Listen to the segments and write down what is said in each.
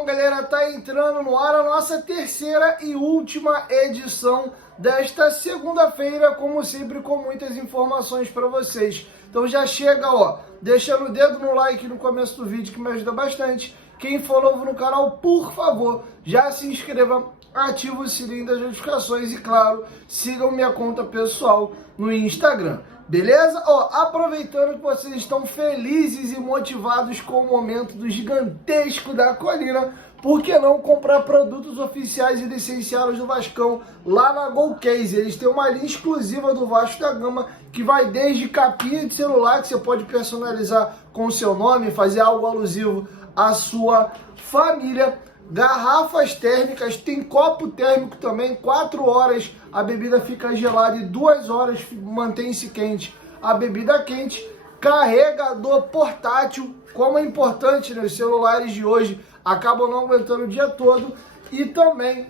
Bom, galera, tá entrando no ar a nossa terceira e última edição desta segunda-feira, como sempre, com muitas informações para vocês. Então já chega, ó, deixando o dedo no like no começo do vídeo, que me ajuda bastante. Quem for novo no canal, por favor, já se inscreva, ativa o sininho das notificações e, claro, sigam minha conta pessoal no Instagram. Beleza? Ó, aproveitando que vocês estão felizes e motivados com o momento do gigantesco da colina, por que não comprar produtos oficiais e licenciados do Vascão lá na GoCase? Eles têm uma linha exclusiva do Vasco da Gama que vai desde capinha de celular, que você pode personalizar com o seu nome, fazer algo alusivo à sua família, garrafas térmicas, tem copo térmico também, 4 horas a bebida fica gelada e 2 horas mantém-se quente a bebida quente, carregador portátil, como é importante, né? Os celulares de hoje acabam não aguentando o dia todo, e também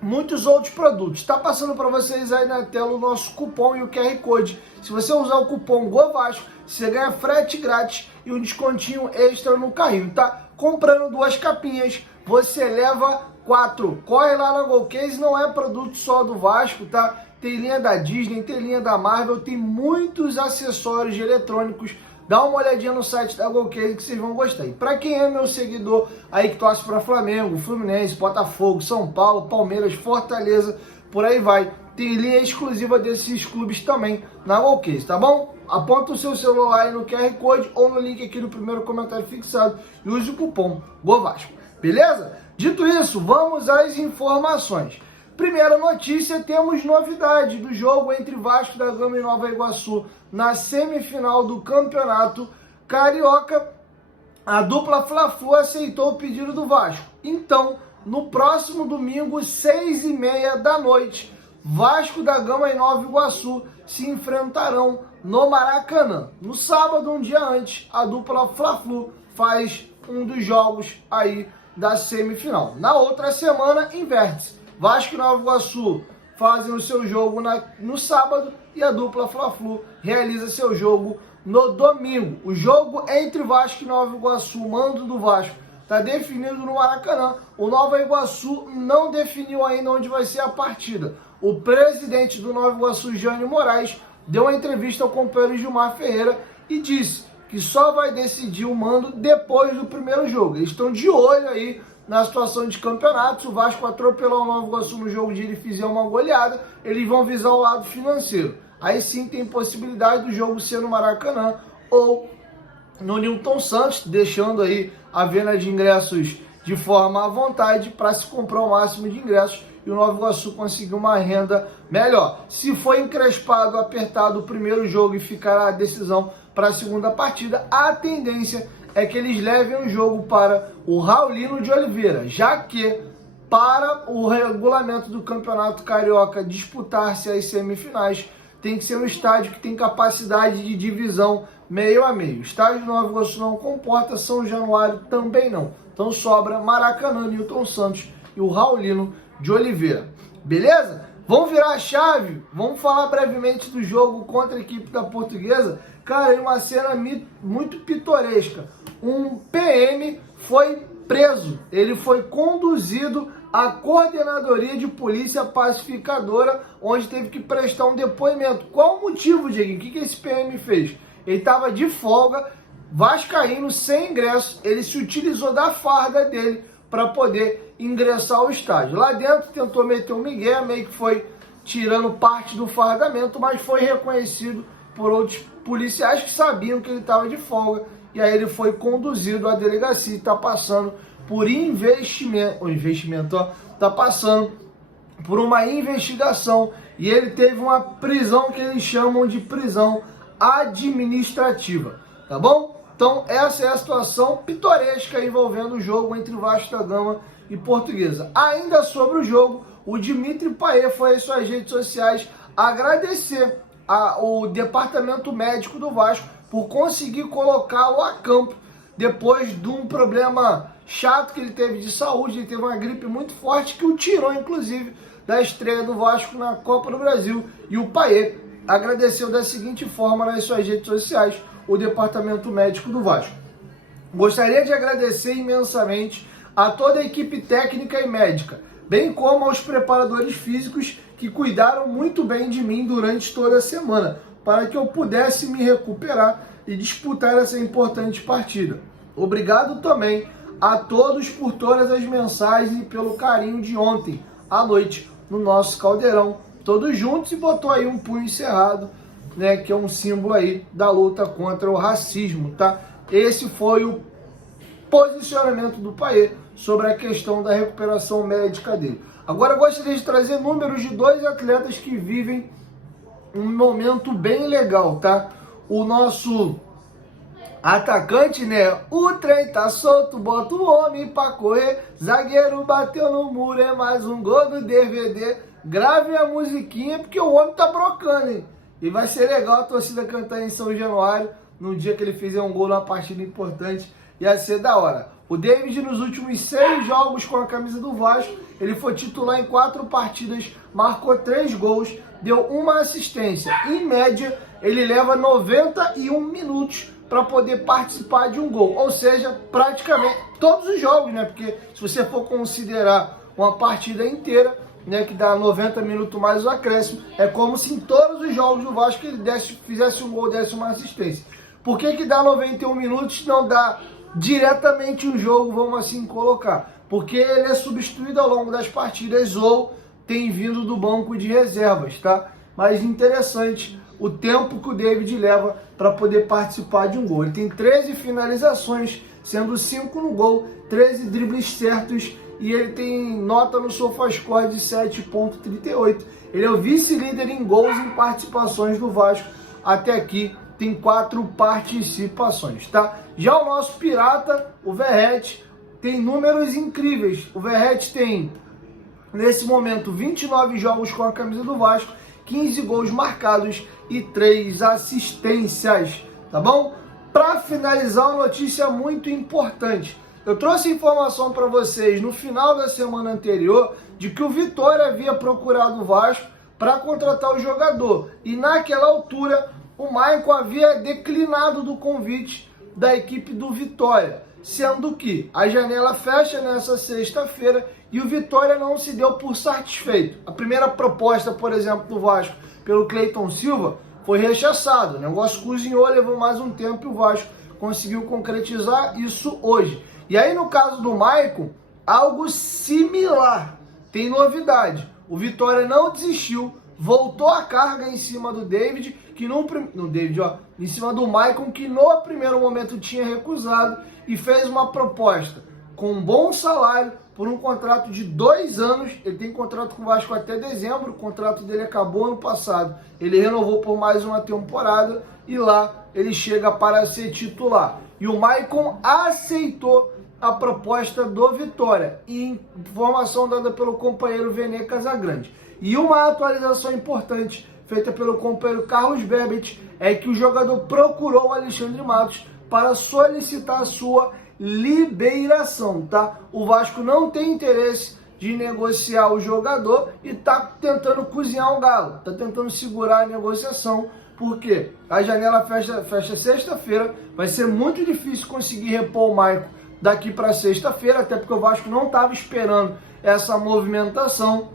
muitos outros produtos. Está passando para vocês aí na tela o nosso cupom e o QR Code. Se você usar o cupom GOVASCO, você ganha frete grátis e um descontinho extra no carrinho, tá? Comprando 2 capinhas, você leva 4. Corre lá na GoCase, não é produto só do Vasco, tá? Tem linha da Disney, tem linha da Marvel, tem muitos acessórios eletrônicos. Dá uma olhadinha no site da GoCase que vocês vão gostar. E pra quem é meu seguidor aí que torce para Flamengo, Fluminense, Botafogo, São Paulo, Palmeiras, Fortaleza, por aí vai, tem linha exclusiva desses clubes também na GoCase, tá bom? Aponta o seu celular aí no QR Code ou no link aqui no primeiro comentário fixado e use o cupom GOVASCO, beleza? Dito isso, vamos às informações. Primeira notícia, temos novidade do jogo entre Vasco da Gama e Nova Iguaçu na semifinal do Campeonato Carioca. A dupla Fla-Flu aceitou o pedido do Vasco. Então, no próximo domingo, 6h30 da noite, Vasco da Gama e Nova Iguaçu se enfrentarão no Maracanã. No sábado, um dia antes, a dupla Fla-Flu faz um dos jogos aí da semifinal. Na outra semana, inverte-se. Vasco e Nova Iguaçu fazem o seu jogo no sábado e a dupla Fla-Flu realiza seu jogo no domingo. O jogo entre Vasco e Nova Iguaçu, o mando do Vasco, está definido no Maracanã. O Nova Iguaçu não definiu ainda onde vai ser a partida. O presidente do Nova Iguaçu, Jânio Moraes, deu uma entrevista ao companheiro Gilmar Ferreira e disse que só vai decidir o mando depois do primeiro jogo. Eles estão de olho aí na situação de campeonato. Se o Vasco atropelar o Nova Iguaçu no jogo de ele e fizer uma goleada, eles vão visar o lado financeiro. Aí sim tem possibilidade do jogo ser no Maracanã ou no Newton Santos, deixando aí a venda de ingressos de forma à vontade para se comprar o máximo de ingressos e o Nova Iguaçu conseguir uma renda melhor. Se for encrespado, apertado o primeiro jogo e ficar a decisão para a segunda partida, a tendência é que eles levem o jogo para o Raulino de Oliveira, já que para o regulamento do Campeonato Carioca disputar-se as semifinais, tem que ser um estádio que tem capacidade de divisão meio a meio. O estádio do Nova Iguaçu não comporta, São Januário também não. Então sobra Maracanã, Newton Santos e o Raulino de Oliveira. Beleza? Vamos virar a chave? Vamos falar brevemente do jogo contra a equipe da Portuguesa. Cara, é uma cena muito pitoresca. Um PM foi preso. Ele foi conduzido à coordenadoria de polícia pacificadora, onde teve que prestar um depoimento. Qual o motivo, Diego? O que esse PM fez? Ele estava de folga, vascaíno, sem ingresso. Ele se utilizou da farda dele para poder ingressar ao estádio. Lá dentro tentou meter um migué, meio que foi tirando parte do fardamento, mas foi reconhecido por outros policiais que sabiam que ele estava de folga, e aí ele foi conduzido à delegacia e está passando por está passando por uma investigação, e ele teve uma prisão que eles chamam de prisão administrativa, tá bom? Então essa é a situação pitoresca envolvendo o jogo entre Vasco da Gama e Portuguesa. Ainda sobre o jogo, o Dimitri Payet foi às suas redes sociais agradecer o departamento médico do Vasco por conseguir colocá-lo a campo depois de um problema chato que ele teve de saúde. Ele teve uma gripe muito forte que o tirou, inclusive, da estreia do Vasco na Copa do Brasil. E o Payet agradeceu da seguinte forma nas suas redes sociais o departamento médico do Vasco: gostaria de agradecer imensamente a toda a equipe técnica e médica, bem como aos preparadores físicos que cuidaram muito bem de mim durante toda a semana, para que eu pudesse me recuperar e disputar essa importante partida. Obrigado também a todos por todas as mensagens e pelo carinho de ontem à noite no nosso caldeirão, todos juntos, e botou aí um punho cerrado, né, que é um símbolo aí da luta contra o racismo, tá? Esse foi o posicionamento do Payet sobre a questão da recuperação médica dele. Agora eu gostaria de trazer números de dois atletas que vivem um momento bem legal, tá? O nosso atacante, né? O trem tá solto, bota o homem pra correr. Zagueiro bateu no muro, é mais um gol do DVD. Gravem a musiquinha porque o homem tá brocando, hein? E vai ser legal a torcida cantar em São Januário no dia que ele fizer um gol numa partida importante. Ia ser da hora. O David, nos últimos 6 jogos com a camisa do Vasco, ele foi titular em 4 partidas, marcou 3 gols, deu 1 assistência. Em média, ele leva 91 minutos para poder participar de um gol. Ou seja, praticamente todos os jogos, né? Porque se você for considerar uma partida inteira, né, que dá 90 minutos mais o acréscimo, é como se em todos os jogos do Vasco ele fizesse um gol, desse uma assistência. Por que dá 91 minutos, não dá diretamente um jogo, vamos assim colocar? Porque ele é substituído ao longo das partidas ou tem vindo do banco de reservas, tá? Mas interessante o tempo que o David leva para poder participar de um gol. Ele tem 13 finalizações, sendo 5 no gol, 13 dribles certos, e ele tem nota no SofaScore de 7,38. Ele é o vice-líder em gols e participações do Vasco. Até aqui tem 4 participações, tá? Já o nosso pirata, o Verratti, tem números incríveis. O Verratti tem, nesse momento, 29 jogos com a camisa do Vasco, 15 gols marcados e 3 assistências, tá bom? Para finalizar, uma notícia muito importante. Eu trouxe informação para vocês no final da semana anterior de que o Vitória havia procurado o Vasco para contratar o jogador. E naquela altura, o Maicon havia declinado do convite da equipe do Vitória, sendo que a janela fecha nessa sexta-feira e o Vitória não se deu por satisfeito. A primeira proposta, por exemplo, do Vasco pelo Cleiton Silva foi rechaçado. O negócio cozinhou, levou mais um tempo e o Vasco conseguiu concretizar isso hoje. E aí, no caso do Maicon, algo similar. Tem novidade. O Vitória não desistiu, voltou a carga em cima do David, em cima do Maicon, que no primeiro momento tinha recusado, e fez uma proposta com um bom salário por um contrato de 2 anos. Ele tem contrato com o Vasco até dezembro, o contrato dele acabou ano passado. Ele renovou por mais uma temporada e lá ele chega para ser titular. E o Maicon aceitou a proposta do Vitória, e informação dada pelo companheiro Vene Casagrande. E uma atualização importante feita pelo companheiro Carlos Berbet é que o jogador procurou o Alexandre Matos para solicitar a sua liberação, tá? O Vasco não tem interesse de negociar o jogador e está tentando cozinhar o galo, está tentando segurar a negociação, porque a janela fecha sexta-feira, vai ser muito difícil conseguir repor o Maicon daqui para sexta-feira, até porque o Vasco não estava esperando essa movimentação.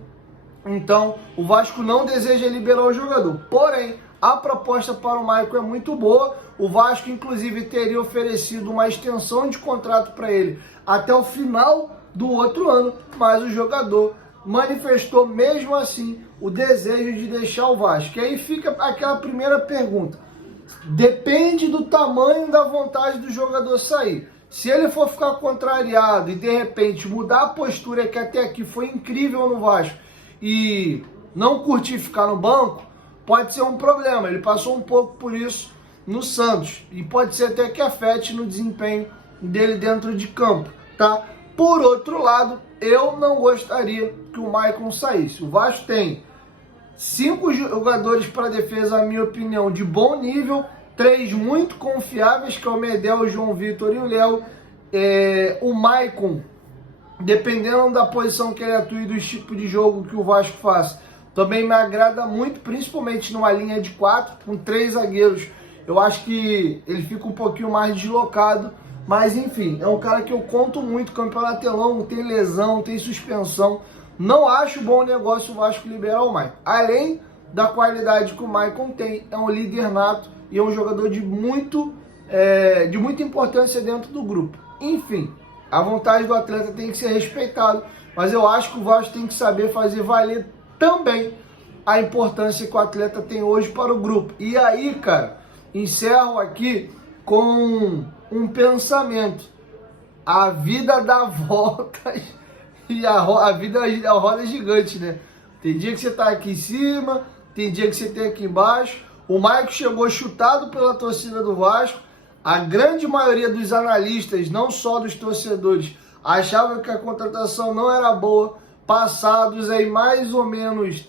Então, o Vasco não deseja liberar o jogador. Porém, a proposta para o Maicon é muito boa. O Vasco, inclusive, teria oferecido uma extensão de contrato para ele até o final do outro ano, mas o jogador manifestou, mesmo assim, o desejo de deixar o Vasco. E aí fica aquela primeira pergunta. Depende do tamanho da vontade do jogador sair. Se ele for ficar contrariado e, de repente, mudar a postura que até aqui foi incrível no Vasco e não curtir ficar no banco, pode ser um problema. Ele passou um pouco por isso no Santos e pode ser até que afete no desempenho dele dentro de campo, tá? Por outro lado, eu não gostaria que o Maicon saísse. O Vasco tem 5 jogadores para defesa, na minha opinião, de bom nível, 3 muito confiáveis, que é o Medel, o João Vitor e o Léo. O Maicon, dependendo da posição que ele atua e do tipo de jogo que o Vasco faz, também me agrada muito, principalmente numa linha de 4, com 3 zagueiros. Eu acho que ele fica um pouquinho mais deslocado, Mas enfim, é um cara que eu conto muito, campeonato é longo, tem lesão, tem suspensão. Não acho bom negócio o Vasco liberar o Maicon. Além da qualidade que o Maicon tem, é um líder nato e é um jogador de muita importância dentro do grupo. Enfim, a vontade do atleta tem que ser respeitada, mas eu acho que o Vasco tem que saber fazer valer também a importância que o atleta tem hoje para o grupo. E aí, cara, encerro aqui com um pensamento. A vida dá voltas e a vida é a roda gigante, né? Tem dia que você tá aqui em cima, tem dia que você tem aqui embaixo. O Maicon chegou chutado pela torcida do Vasco. A grande maioria dos analistas, não só dos torcedores, achava que a contratação não era boa. Passados aí mais ou menos,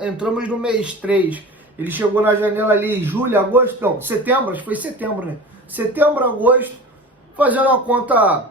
entramos no mês 3. Ele chegou na janela ali em julho, agosto, não, setembro, acho que foi setembro, né? Setembro, agosto, fazendo uma conta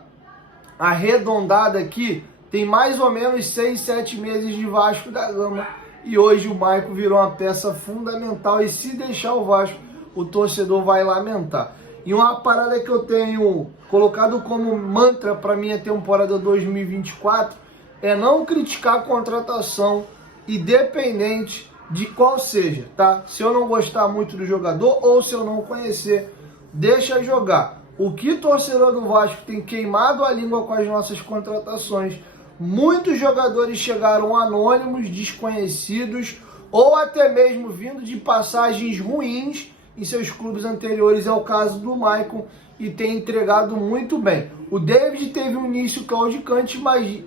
arredondada aqui, tem mais ou menos 6, 7 meses de Vasco da Gama. E hoje o Maicon virou uma peça fundamental e se deixar o Vasco, o torcedor vai lamentar. E uma parada que eu tenho colocado como mantra para minha temporada 2024 é não criticar a contratação, independente de qual seja, tá? Se eu não gostar muito do jogador ou se eu não conhecer, deixa jogar. O que torcedor do Vasco tem queimado a língua com as nossas contratações, muitos jogadores chegaram anônimos, desconhecidos, ou até mesmo vindo de passagens ruins em seus clubes anteriores, é o caso do Maicon, e tem entregado muito bem. O David teve um início claudicante, mas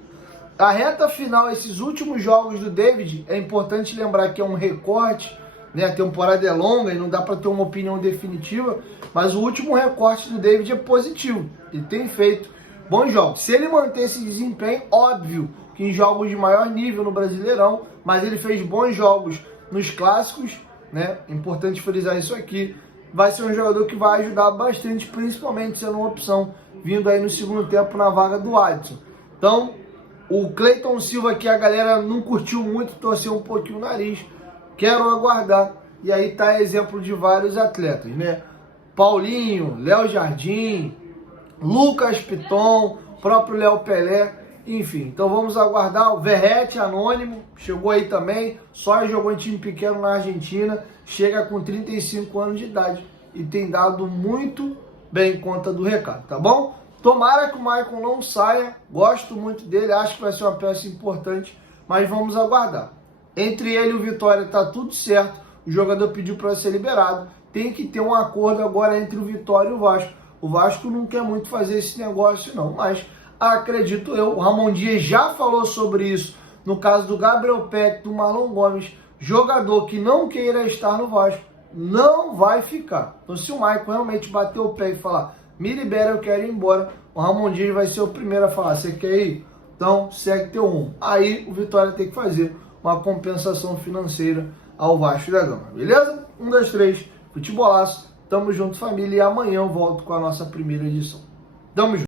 a reta final, esses últimos jogos do David, é importante lembrar que é um recorte, né? A temporada é longa e não dá para ter uma opinião definitiva, mas o último recorte do David é positivo. Ele tem feito bons jogos. Se ele manter esse desempenho, óbvio que em jogos de maior nível no Brasileirão, mas ele fez bons jogos nos clássicos, né? Importante frisar isso aqui. Vai ser um jogador que vai ajudar bastante, principalmente sendo uma opção vindo aí no segundo tempo na vaga do Alisson. Então, o Cleiton Silva aqui a galera não curtiu muito, torceu um pouquinho o nariz. Quero aguardar. E aí tá exemplo de vários atletas, né? Paulinho, Léo Jardim, Lucas Piton, próprio Léo Pelé, enfim. Então vamos aguardar. O Verratti, anônimo, chegou aí também. Só jogou em time pequeno na Argentina. Chega com 35 anos de idade e tem dado muito bem conta do recado, tá bom? Tomara que o Maicon não saia, gosto muito dele, acho que vai ser uma peça importante, mas vamos aguardar. Entre ele e o Vitória tá tudo certo, o jogador pediu para ser liberado, tem que ter um acordo agora entre o Vitória e o Vasco. O Vasco não quer muito fazer esse negócio não, mas acredito eu, o Ramon Dias já falou sobre isso, no caso do Gabriel Peck, do Marlon Gomes, jogador que não queira estar no Vasco, não vai ficar. Então se o Maicon realmente bater o pé e falar, me libera, eu quero ir embora, o Ramon Dias vai ser o primeiro a falar, você quer ir? Então segue teu rumo. Aí o Vitória tem que fazer uma compensação financeira ao Vasco da Gama, beleza? 1, 2, 3, futebolaço, tamo junto família, e amanhã eu volto com a nossa primeira edição. Tamo junto.